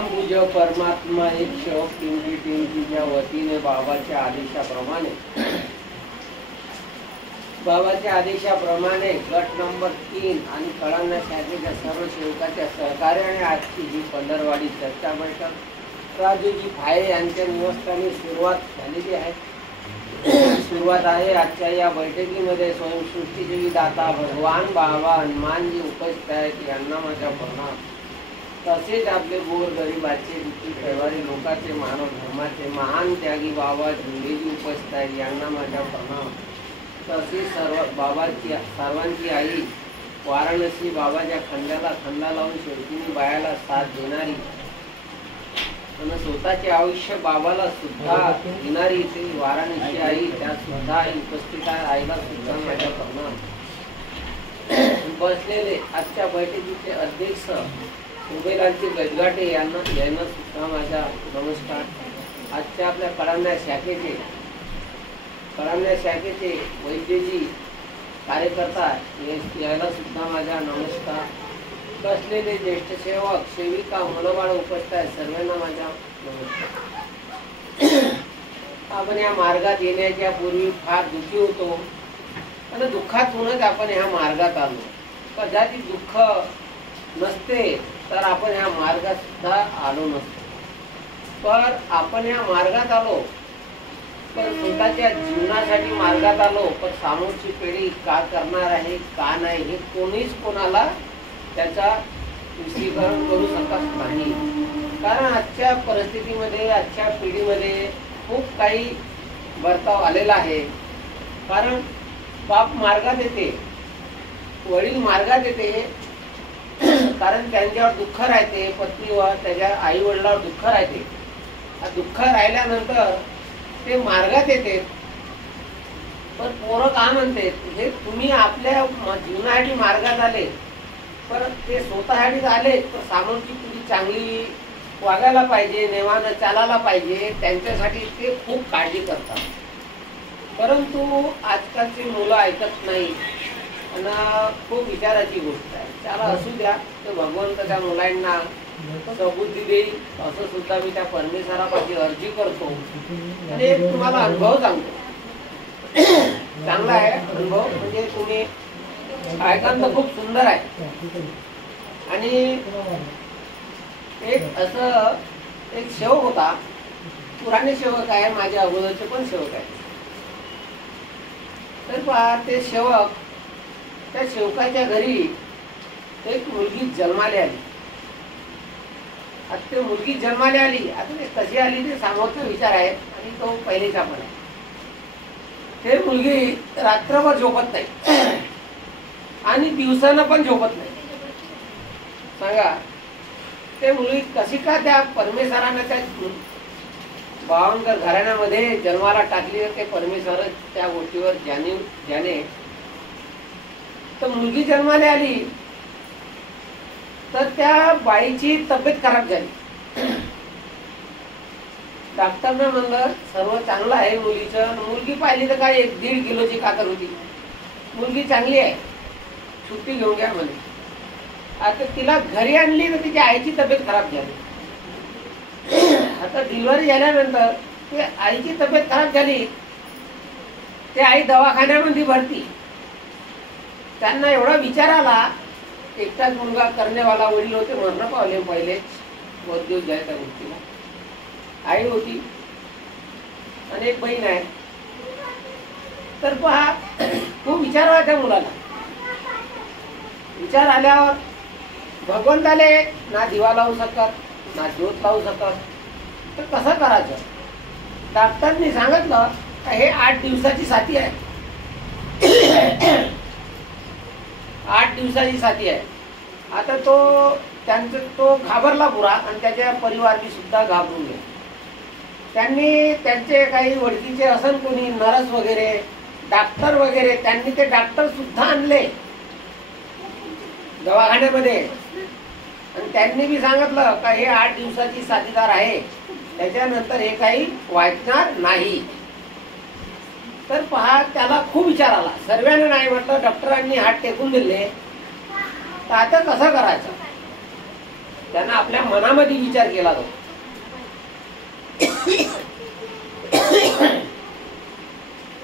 परमपूज्य परमात्मा एक सेवक टीमच्या वतीने बाबाच्या आदेशाप्रमाणे गट नंबर 3 आणि कळमना शाखेच्या सर्व सेवकाच्या सहकार्याने आजची ही पंधरवाडी चर्चा बैठक राजूजी भाये यांच्या निवासस्थानी सुरुवात आहे। आजच्या या बैठकीमध्ये स्वयंसृष्टीदेवी दाता भगवान बाबा हनुमानजी उपस्थित आहेत, यांना माझा प्रणाम। तसेच आपले गोरगरिबाचे दुःखी कैवारी लोकांचे मानव धर्माचे महान त्यागी बाबा झुंडेजी उपस्थित आहेत, यांना माझा प्रणाम। तसेच सर्वांची आई वाराणसी बाबाच्या खंडा लावून शेवटीने बायाला साथ देणारी आणि स्वतःचे आयुष्य बाबाला सुद्धा देणारी ती वाराणसी आई, त्या सुद्धा आई उपस्थित आहे, आईला सुद्धा माझा प्रणाम। बसलेले आजच्या बैठकीचे अध्यक्ष उभेरांचे गजगाटे यांना सुद्धा माझा नमस्कार। आजच्या आपल्या कळमना शाखेचे वैद्यजी कार्यकर्ता याला सुद्धा माझा नमस्कार। बसलेले ज्येष्ठ सेवक सेविका मनोबाळ उपस्थित आहेत, सर्वांना माझा नमस्कार। आपण या मार्गात येण्याच्या पूर्वी फार दुःखी होतो आणि दुःखातूनच आपण ह्या मार्गात आलो। कदाचित दुःख नसते तर आपण ह्या मार्गात सुद्धा आलो नसतो, पण आपण या मार्गात आलो पण स्वतःच्या जीवनासाठी मार्गात आलो, पण समोरची पिढी का करणार आहे का नाही हे कोणीच कोणाला त्याचा विश्लेषण करू शकत नाही। कारण आजच्या परिस्थितीमध्ये आजच्या पिढीमध्ये खूप काही बर्ताव आलेला आहे। कारण बाप मार्गात येते, वडील मार्गात येते, कारण त्यांच्यावर दुःख राहते, पत्नीवर त्याच्या आई वडिलांवर दुःख राहते। दुःख राहिल्यानंतर ते मार्गात येते, पण पोरं का म्हणते हे तुम्ही आपल्या जीवनासाठी मार्गात आले, पण ते स्वतःसाठी आले तर सामोरची पिढी चांगली वागायला पाहिजे, नेवानं चालायला पाहिजे, त्यांच्यासाठी ते खूप काळजी करतात। परंतु आजकालची मुलं ऐकत नाही आणि खूप विचाराची गोष्ट आहे। त्याला असू द्या, तर भगवंत त्या मुलांना सबुद्धी देईल असं सुद्धा मी त्या परमेश्वरापाशी अर्जी करतो। आणि एक तुम्हाला अनुभव सांगतो, चांगला आहे अनुभव, म्हणजे तुम्ही ऐकायला खूप सुंदर आहे। आणि एक सेवक होता, पुराणे सेवक आहे, माझ्या अगोदरचे पण सेवक आहे। तर पहा, ते सेवक त्या सेवकाच्या घरी एक मुलगी जन्माला आली। आता ते मुलगी जन्माला आली, आता ते कशी आली ते समोरचा विचार आहे आणि तो पहिलेचा पण आहे। ते मुलगी रात्रभर झोपत नाही आणि दिवसानं पण झोपत नाही। सांगा, ते मुलगी कशी का त्या परमेश्वरानं त्या भावंकर घराण्यामध्ये जन्माला टाकली, ते परमेश्वर त्या गोष्टीवर ज्याने तर मुलगी जन्माला आली तर त्या बाईची तब्येत खराब झाली। डॉक्टरने म्हणलं सर्व चांगलं आहे मुलीचं, मुलगी पाहिली तर काय 1-1.5 किलोची कातर होती, मुलगी चांगली आहे, सुट्टी घेऊन घ्या म्हणे। आता तिला घरी आणली तर तिच्या आईची तब्येत खराब झाली। आता डिलिव्हरी झाल्यानंतर ते आईची तब्येत खराब झाली, ते आई दवाखान्यामध्ये भरती। त्यांना एवढा विचार आला, एकटाच मुलगा करण्यावाला वडील होते, मरण पावले पहिलेच, बहुत दिवस झाले त्या गोष्टीला। आई होती आणि एक बहीण आहे। तर पहा, खूप विचार आला त्या मुलाला। विचार आल्यावर भगवंताले ना दिवा लावू शकत ना ज्योत लावू शकत, तर कसं करायचं? डॉक्टरनी सांगितलं हे 8 दिवसाची साथी आहे, 8 दिवसाची साथी आहे। आता तो घाबरला पुरा आणि त्याच्या परिवाराने सुद्धा घाबरून गेले। त्यांनी त्यांचे काही ओळखीचे असन कोणी नर्स वगैरे, डॉक्टर वगैरे, त्यांनी ते डॉक्टर सुद्धा आणले दवाखान्यामध्ये आणि त्यांनी बी सांगितलं का हे 8 दिवसाची साथीदार आहे, त्याच्यानंतर हे काही वाचणार नाही। तर पहा, त्याला खूप विचार आला, सर्वांना नाही म्हटलं, डॉक्टरांनी हात टेकून दिले, तर आता कसं करायचं? त्यांना आपल्या मनामध्ये विचार केला जातो.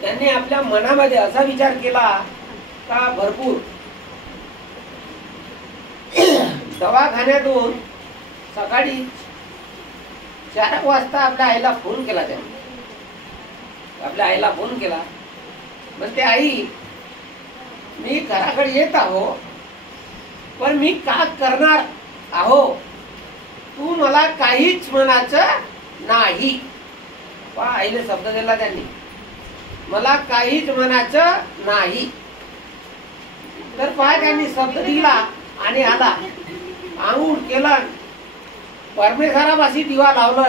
त्यांनी आपल्या मनामध्ये असा विचार केला का भरपूर दवाखान्यातून सकाळी 4 वाजता आपल्या आईला फोन केला. त्यांनी आपल्या आईला फोन केला. म्हणते, आई मी घराकडे येत आहो, पण मी का करणार आहो, तू मला काहीच म्हणायचं नाही. आईने शब्द दिला त्यांनी, मला काहीच म्हणायचं नाही. तर त्यांनी शब्द दिला आणि आला, आंघोळ केलं, परमेश्वरापाशी दिवा लावलं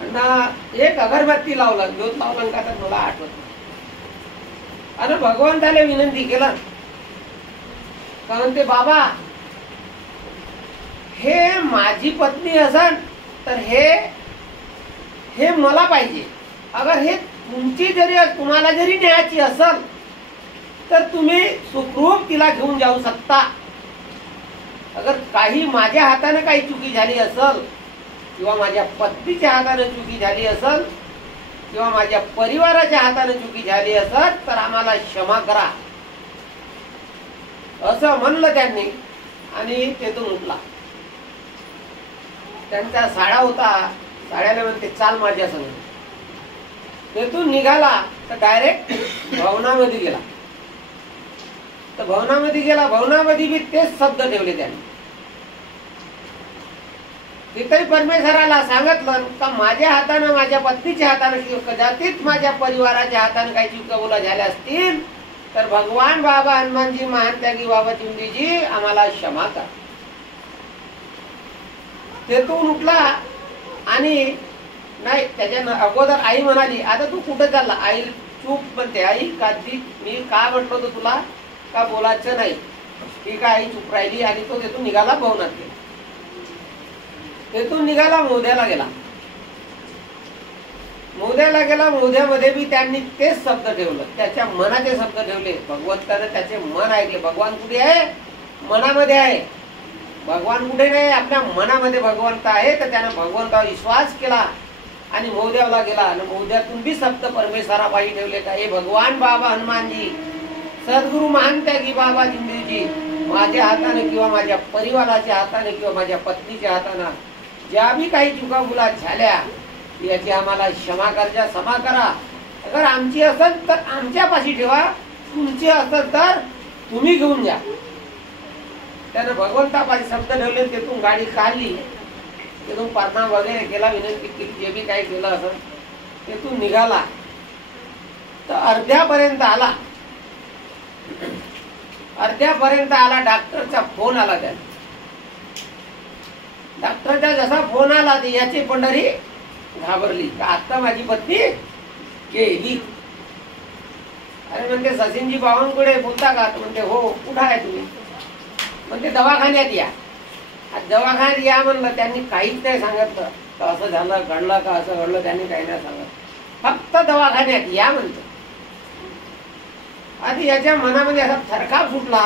आणि एक अगरबत्ती लावलं, ज्योत लावलं का तर मला आठवत नाही. आणि भगवंताला विनंती केलं का म्हणते, बाबा हे माझी पत्नी असन तर हे मला पाहिजे. अगर हे तुमची जरी तुम्हाला जरी न्यायची असेल तर तुम्ही सुखरूप तिला घेऊन जाऊ शकता. अगर काही माझ्या हाताने काही चुकी झाली असेल किंवा माझ्या पत्नीच्या हाताने चुकी झाली असेल किंवा माझ्या परिवाराच्या हाताने चुकी झाली असेल तर आम्हाला क्षमा करा, असं म्हणलं त्यांनी. आणि तेथून उठला. त्यांचा साडा होता, साड्याला म्हणते, चाल माझ्या संग. तेथून निघाला तर डायरेक्ट भवनामध्ये गेला. तर भवनामध्ये गेला, भवनामध्ये बी तेच शब्द ठेवले त्यांनी. तिथेही परमेश्वराला सांगितलं का माझ्या हातानं, माझ्या पत्नीच्या हातानं, कदाचित माझ्या परिवाराच्या हातानं काही चुका झाल्या असतील तर भगवान बाबा हनुमानजी, महान त्यागी बाबा चिमणीजी आम्हाला क्षमा करा. तेथून उठला आणि नाही, त्याच्या अगोदर आई म्हणाली, आता तू कुठे चालला. आई चूप म्हणते, आई कधी मी का म्हटलं होतं तुला का बोलायचं नाही. ठीक आहे, आई चूप राहिली आणि तो तेथून निघाला भवनात गेला. तेथून निघाला मोद्याला गेला. मोद्याला गेला, मोद्यामध्ये बी त्यांनी तेच शब्द ठेवलं, त्याच्या मनाचे शब्द ठेवले. भगवंताने त्याचे मन ऐकले. भगवान कुठे आहे? मनामध्ये आहे. भगवान कुठे नाही, आपल्या मनामध्ये भगवंत आहे. तर त्याने भगवंतावर विश्वास केला आणि मोद्याला गेला. आणि मोद्यातून बी शब्द परमेश्वरापायी ठेवले का, हे भगवान बाबा हनुमानजी, सद्गुरु महान त्यागी बाबा जिंदगीजी, माझ्या हाताने किंवा माझ्या परिवाराच्या हाताने किंवा माझ्या पत्नीच्या हाताने ज्या बी काही चुकामुला झाल्या याची आम्हाला क्षमा करजा, क्षमा करा. अगर आमची असेल तर आमच्यापाशी ठेवा, तुमची असेल तर तुम्ही घेऊन जा. त्यानं भगवंतापाशी शब्द ठेवले. तेथून गाडी काढली, तेथून प्रणाम वगैरे केला, विनंती केली, जे बी काही केलं असं. तेथून निघाला तर अर्ध्यापर्यंत आला. डॉक्टरचा फोन आला. त्याला डॉक्टरचा जसा फोन आला तर याची पंढरी घाबरली. आता माझी पत्नी गेली. अरे म्हणते, सचिनजी बावनकुळे बोलता का? म्हणते, हो. कुठं आहे तुम्ही? म्हणते, दवाखान्यात या. दवाखान्यात या म्हणलं. त्यांनी काहीच नाही सांगितलं का असं झालं, घडलं का असं घडलं, त्यांनी काही नाही सांगत. फक्त दवाखान्यात या म्हणतो. आधी याच्या मनामध्ये असा थरकाप सुटला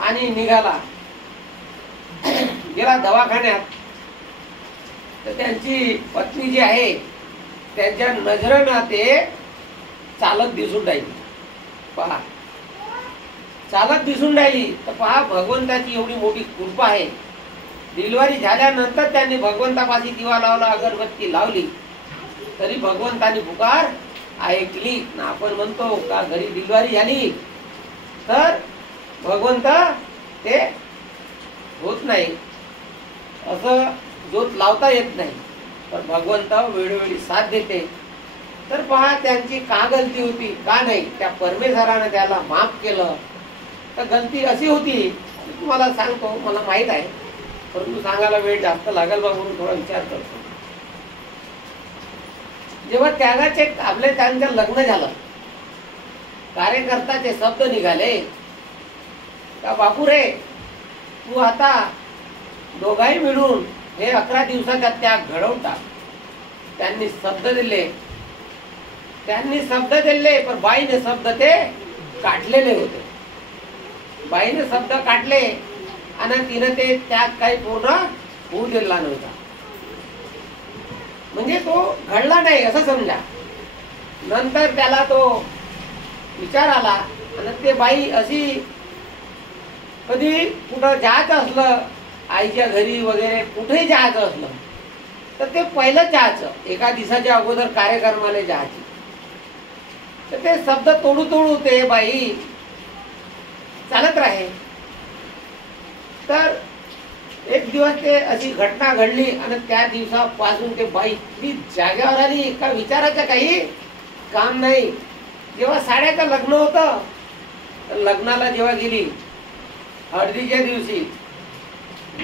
आणि निघाला. गेला दवाखान्यात. तर त्यांची पत्नी जी आहे त्यांच्या नजरेनं ते चालत दिसून राहिली. पहा, चालत दिसून राहिली. तर पहा, भगवंताची एवढी मोठी कृपा आहे. डिलिव्हरी झाल्यानंतर त्यांनी भगवंतापाशी दिवा लावला, अगरबत्ती लावली, तरी भगवंतानी पुकार ऐकली. ना आपण म्हणतो का घरी डिलिव्हरी झाली तर भगवंत ते होत नाही, असं ज्योत लावता येत नाही, तर भगवंत वेळोवेळी साथ देते. तर पहा, त्यांची का गलती होती का नाही, त्या परमेश्वराने त्याला माफ केलं. तर गलती अशी होती, तुम्हाला सांगतो, मला माहित आहे, परंतु सांगायला वेळ जास्त लागेल बा म्हणून थोडा विचार करतो. जेव्हा त्यागाचे आपले त्यांचं लग्न झालं, कार्यकर्ताचे शब्द निघाले का, बापू रे, तू आता दोघाही मिळून हे 11 दिवसाचा त्याग घडवून टाक. त्यांनी शब्द दिले, पण बाईने शब्द ते काढलेले होते. बाईने शब्द काढले आणि तिनं ते त्याग काही पूर्ण होऊ दिला नव्हता. म्हणजे तो घडला नाही असं समजा. नंतर त्याला तो विचार आला आणि ते बाई अशी कधी कुठं जायचं असलं आईच्या घरी वगैरे कुठेही जायचं असलं तर ते पहिलं जायचं. एका दिवसाच्या अगोदर कार्यक्रमाला जायची. तर ते शब्द तोडू तोडू ते बाई चालत राहे. तर एक दिवस ते अशी घटना घडली आणि त्या दिवसापासून ते बाई इतकी जाग्यावर आली का विचारायचं काही काम नाही. जेव्हा साड्याचं लग्न होतं तर लग्नाला जेव्हा गेली हळदीच्या दिवशी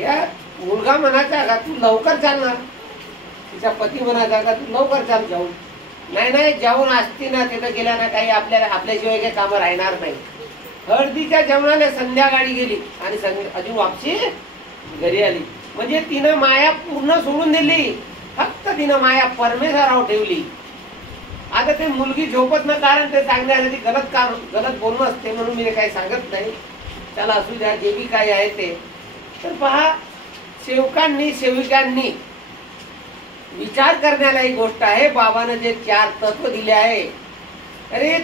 या मुलगा म्हणायचा का तू लवकर चालणार. तिचा पती म्हणायचा का तू लवकर चाल जाऊन. नाही जाऊन असती ना तिथं गेल्या ना काही आपल्याशिवाय काही कामं राहणार नाही. हळदीच्या जेवणाला संध्याकाळी गेली आणि अजून वापसी घरी आली. म्हणजे तिनं माया पूर्ण सोडून दिली. फक्त तिनं माया परमेश्वरावर ठेवली. आता ते मुलगी झोपत न कारण ते सांगण्यासाठी गलत बोलणं असते म्हणून मी काही सांगत नाही. त्याला असू द्या जे बी काही आहे ते. तर पहा सेविकांनी विचार करण्याला एक गोष्ट आहे. बाबानं जे 4 तत्व दिले आहे. अरे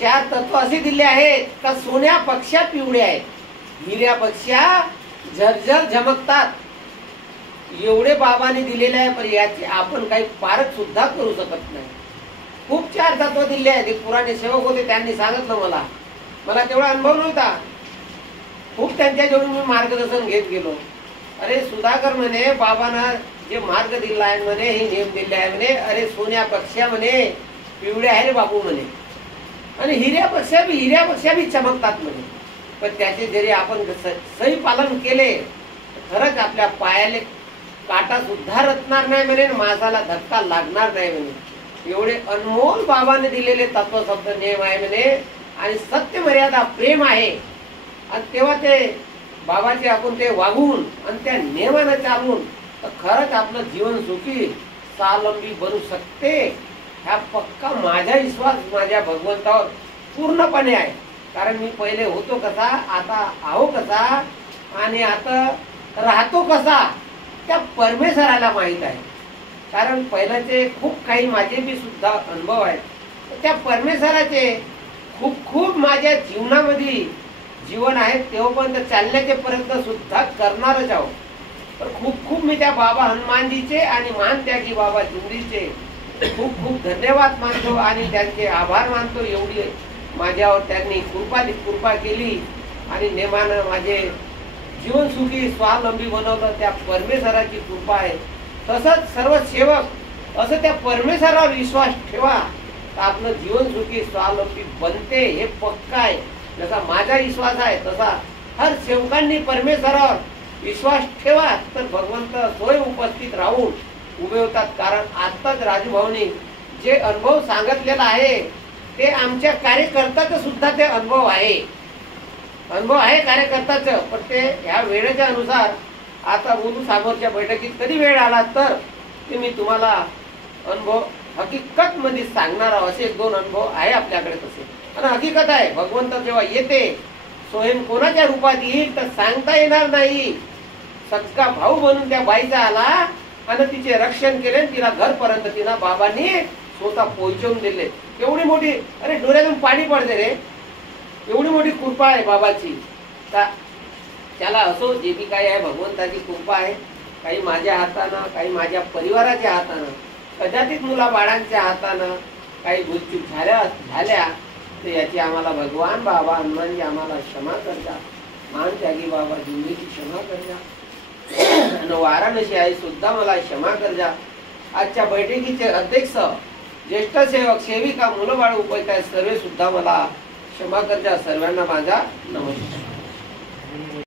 4 तत्व असे दिले आहेत का सोन्यापेक्षा पिवळे आहेत, हिऱ्यापेक्षा झरझर झमकतात. एवढे बाबाने दिलेले आहे पण याची आपण काही पारख सुद्धा करू शकत नाही. खूप 4 तत्व दिले आहेत. ते पुराणे सेवक होते त्यांनी सांगितलं मला तेवढा अनुभव नव्हता. खूप त्यांच्याजवळून मी मार्गदर्शन घेत गेलो. अरे सुधाकर म्हणे बाबांना जे मार्ग दिला आहे म्हणे हे नियम दिले आहे म्हणे. अरे सोन्यापेक्षा म्हणे पिवळे आहे रे बाबू म्हणे आणि हिऱ्यापेक्षा बी चमकतात म्हणे. पण त्याचे जरी आपण सही पालन केले खरंच आपल्या पायाले काटा सुद्धा रचणार नाही म्हणे, माणसाला धक्का लागणार नाही म्हणे. एवढे अनमोल बाबाने दिलेले तत्व शब्द नियम आहे म्हणे. आणि सत्य मर्यादा प्रेम आहे. आणि तेव्हा ते बाबाचे आपण ते वागून आणि त्या नियमानं चालून तर खरंच आपलं जीवन सुखी स्वावलंबी बनू शकते. हा पक्का माझा विश्वास माझ्या भगवंतावर पूर्णपणे आहे. कारण मी पहिले होतो कसा, आता आहो कसा आणि आता राहतो कसा त्या परमेश्वराला माहीत आहे. कारण पहिल्याचे खूप काही माझे बी सुद्धा अनुभव आहेत. त्या परमेश्वराचे खूप माझ्या जीवनामध्ये जीवन आहे तेव्हापर्यंत चालण्याचे प्रयत्न सुद्धा करणारच आहोत. तर खूप मी त्या बाबा हनुमानजीचे आणि महान त्यागी बाबा जुंडीचे खूप धन्यवाद मानतो आणि त्यांचे आभार मानतो. एवढी माझ्यावर त्यांनी कृपा केली आणि नेमानं माझे जीवन सुखी स्वावलंबी बनवलं. त्या परमेश्वराची कृपा आहे. तसंच सर्व सेवक असं त्या परमेश्वरावर विश्वास ठेवा तर आपलं जीवन सुखी स्वावलंबी बनते. हे पक्का आहे. जसा माझा विश्वास आहे तसा हर सेवकांनी परमेश्वरावर विश्वास ठेवा तर भगवंत स्वयं उपस्थित राहून उभे होतात. कारण आताच राजूभाऊनी जे अनुभव सांगितलेला आहे ते आमच्या कार्यकर्त्याचं सुद्धा ते अनुभव आहे कार्यकर्त्याचं. पण ते ह्या वेळेच्या अनुसार आता बोलू समोरच्या बैठकीत कधी वेळ आला तर ते मी तुम्हाला अनुभव हकीकत मध्ये सांगणार आहोत. असे 2 अनुभव आहे आपल्याकडे तसे. आणि हकीकत आहे भगवंत जेव्हा येते स्वयं कोणाच्या रूपात येईल तर सांगता येणार नाही. सगळा भाऊ बनून त्या बाईचा आला आणि तिचे रक्षण केले. तिला घरपर्यंत तिला बाबांनी स्वतः पोहोचवून दिले. एवढी मोठी अरे डोळ्यातून पाणी पडते रे. एवढी मोठी कृपा आहे बाबाची. त्याला असो जे बी काही आहे भगवंताची कृपा आहे. काही माझ्या हातानं काही माझ्या परिवाराच्या हातानं कदाचित मुलाबाळांच्या हातानं काही भूलचूक झाल्या तर याची आम्हाला भगवान बाबा हनुमानजी आम्हाला क्षमा करजा. महान त्यागी बाबा जुंडीची क्षमा करजा आणि वाराणसी आई सुद्धा मला क्षमा करजा. आजच्या बैठकीचे अध्यक्ष ज्येष्ठ सेवक सेविका मुलं बाळ उपस्थित सर्व सुद्धा मला क्षमा करजा. सर्वांना माझा नमस्कार.